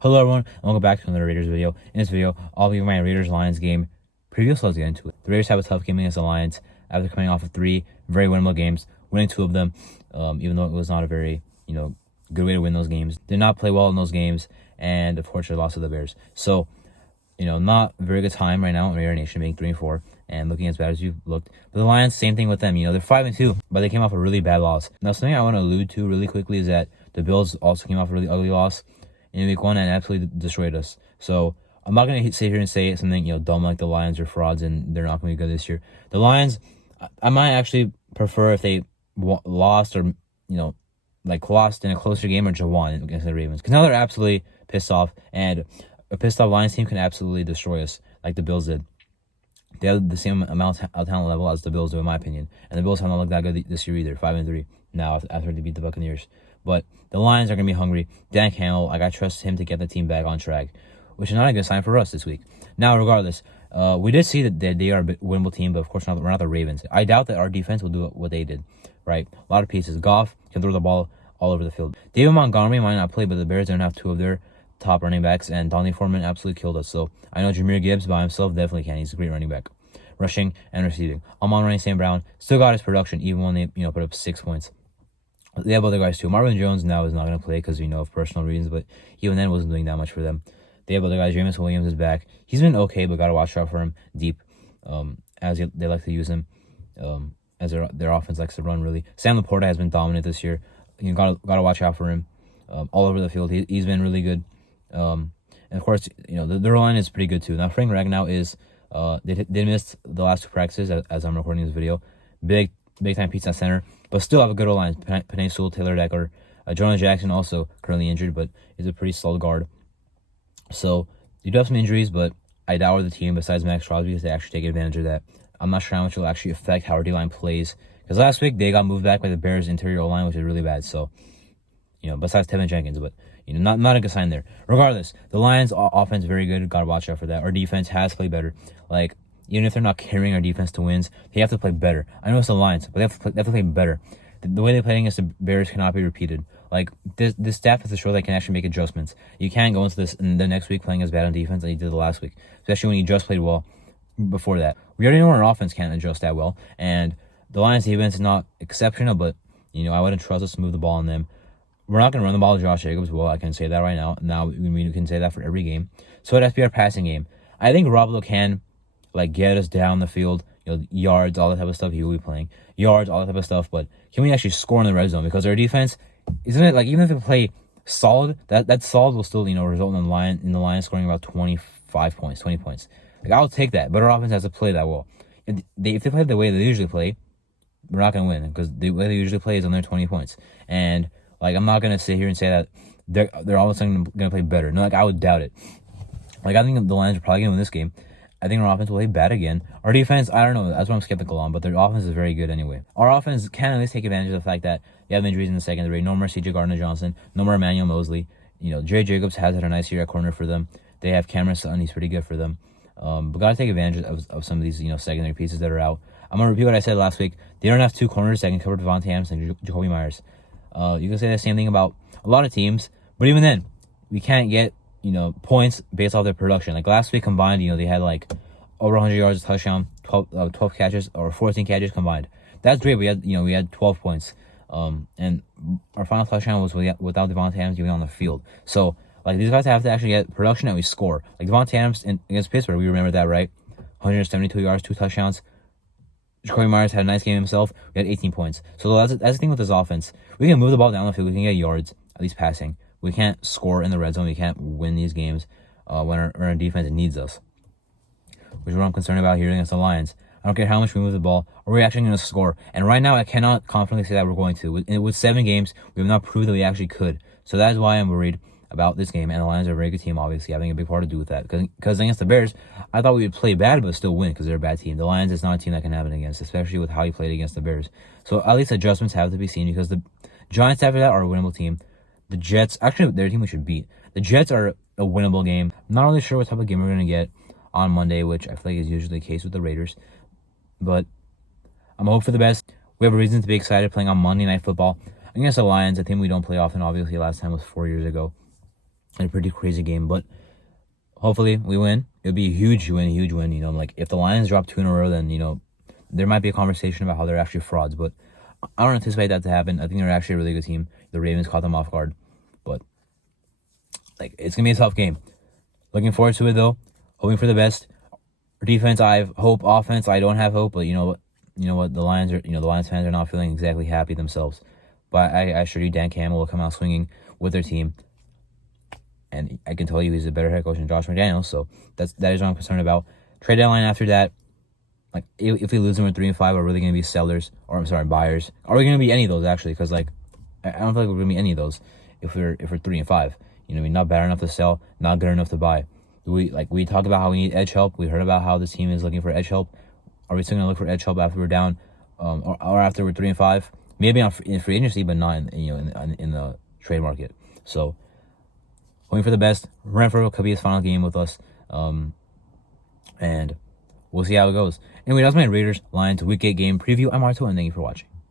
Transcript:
Hello everyone, and welcome back to another Raiders video. In this video, I'll be my Raiders-Lions game preview, so let's get into it. The Raiders have a tough game against the Lions after coming off of 3 very winnable games, winning 2 of them, even though it was not a very, good way to win those games. Did not play well in those games, and of course they lost to the Bears. So, not a very good time right now in Raider Nation, being 3-4 and looking as bad as you've looked. But the Lions, same thing with them. They're 5-2, but they came off a really bad loss. Now, something I want to allude to really quickly is that the Bills also came off a really ugly loss in week 1 and absolutely destroyed us. So I'm not going to sit here and say something, dumb like the Lions are frauds and they're not going to be good this year. The Lions, I might actually prefer if they lost or, lost in a closer game or just won against the Ravens. Because now they're absolutely pissed off, and a pissed off Lions team can absolutely destroy us like the Bills did. They have the same amount of talent level as the Bills do, in my opinion. And the Bills have not looked that good this year either, 5-3 now after they beat the Buccaneers. But the Lions are going to be hungry. Dan Campbell, I trust him to get the team back on track, which is not a good sign for us this week. Now, regardless, we did see that they are a winnable team, but of course we're not the Ravens. I doubt that our defense will do what they did, right? A lot of pieces. Goff can throw the ball all over the field. David Montgomery might not play, but the Bears don't have 2 of their top running backs, and Donnie Foreman absolutely killed us. So I know Jahmyr Gibbs by himself definitely can. He's a great running back, rushing and receiving. Amon-Ra St. Brown still got his production, even when they put up 6 points. They have other guys too. Marvin Jones now is not going to play because of personal reasons, but even then wasn't doing that much for them. They have other guys. Jameson Williams is back. He's been okay, but got to watch out for him deep, as they like to use him, as their offense likes to run, really. Sam Laporta has been dominant this year. You got to watch out for him all over the field. He's been really good. And of course, their line is pretty good too. Now, Frank Ragnow is, they missed the last 2 practices as I'm recording this video. Big time pizza center, but still have a good O-line. Penei Sewell, Taylor Decker, Jonah Jackson also currently injured, but is a pretty solid guard. So you do have some injuries, but I doubt the team besides Max Crosby is to actually take advantage of that. I'm not sure how much it will actually affect how our D-line plays, because last week they got moved back by the Bears' interior O-line, which is really bad. So, besides Tevin Jenkins, but not a good sign there. Regardless, the Lions' offense very good. Got to watch out for that. Our defense has played better. Even if they're not carrying our defense to wins, they have to play better. I know it's the Lions, but they have to play better. The way they played against the Bears cannot be repeated. This staff has to show they can actually make adjustments. You can't go into this in the next week playing as bad on defense as you did the last week, especially when you just played well before that. We already know our offense can't adjust that well, and the Lions' defense is not exceptional, but, I wouldn't trust us to move the ball on them. We're not going to run the ball to Josh Jacobs. Well, I can say that right now. Now, we can say that for every game. So it has to be our passing game. I think Garoppolo can get us down the field, yards, all that type of stuff. He will be playing yards, all that type of stuff. But can we actually score in the red zone? Because our defense, isn't it even if we play solid, that solid will still result in the Lions scoring about 25 points, 20 points. I'll take that, but our offense has to play that well. If they play the way they usually play, we're not going to win, because the way they usually play is on their 20 points. And I'm not gonna sit here and say that they're all of a sudden gonna play better. No, I would doubt it. I think the Lions are probably gonna win this game. I think our offense will play bad again. Our defense, I don't know. That's what I'm skeptical on. But their offense is very good anyway. Our offense can at least take advantage of the fact that they have injuries in the secondary. No more C.J. Gardner-Johnson. No more Emmanuel Mosley. Jerry Jacobs has had a nice year at corner for them. They have Cameron Sutton. He's pretty good for them. But gotta take advantage of some of these secondary pieces that are out. I'm gonna repeat what I said last week. They don't have 2 corners that can cover Devontae Adams and Jakobi Meyers. You can say the same thing about a lot of teams, but even then, we can't get points based off their production. Last week combined, they had over 100 yards, a touchdown, 12 catches or 14 catches combined. That's great. We had 12 points, and our final touchdown was without Devontae Adams even on the field. So these guys have to actually get production and we score. Devontae Adams against Pittsburgh, we remember that, right? 172 yards, 2 touchdowns. Jakobi Meyers had a nice game himself. We had 18 points. So that's the thing with this offense. We can move the ball down the field. We can get yards, at least passing. We can't score in the red zone. We can't win these games when our defense needs us, which is what I'm concerned about here against the Lions. I don't care how much we move the ball. Are we actually going to score? And right now, I cannot confidently say that we're going to. With 7 games, we have not proved that we actually could. So that is why I'm worried about this game. And the Lions are a very good team, obviously, having a big part to do with that. Because against the Bears, I thought we would play bad but still win because they're a bad team. The Lions is not a team that can have it against, especially with how he played against the Bears. So at least adjustments have to be seen, because the Giants after that are a winnable team. The Jets, actually, they're a team we should beat. The Jets are a winnable game. I'm not really sure what type of game we're going to get on Monday, which I feel like is usually the case with the Raiders. But I'm hoping for the best. We have a reason to be excited playing on Monday Night Football against the Lions, a team we don't play often. Obviously, last time was 4 years ago. a pretty crazy game. But hopefully we win. It'd be a huge win, huge win. You know, like if the Lions drop 2 in a row, then you know there might be a conversation about how they're actually frauds. But I don't anticipate that to happen. I think they're actually a really good team. The Ravens caught them off guard, but like it's gonna be a tough game. Looking forward to it though. Hoping for the best. Defense, I have hope. Offense, I don't have hope. But you know what? The Lions are. The Lions fans are not feeling exactly happy themselves. But I assure you, Dan Campbell will come out swinging with their team, and I can tell you he's a better head coach than Josh McDaniels. So that is what I'm concerned about. Trade deadline after that. Like if we lose them at 3-5, are we really gonna be sellers? Or I'm sorry, buyers? Are we gonna be any of those actually? Because like I don't feel like we're gonna be any of those if we're 3-5. We're not bad enough to sell, not good enough to buy. We talked about how we need edge help. We heard about how this team is looking for edge help. Are we still gonna look for edge help after we're down, or after we're 3-5? Maybe in free agency, but not in the trade market. So hoping for the best. Renfrow could be his final game with us, and we'll see how it goes. Anyway, that was my Raiders Lions Week 8 game preview. I'm Arto, and thank you for watching.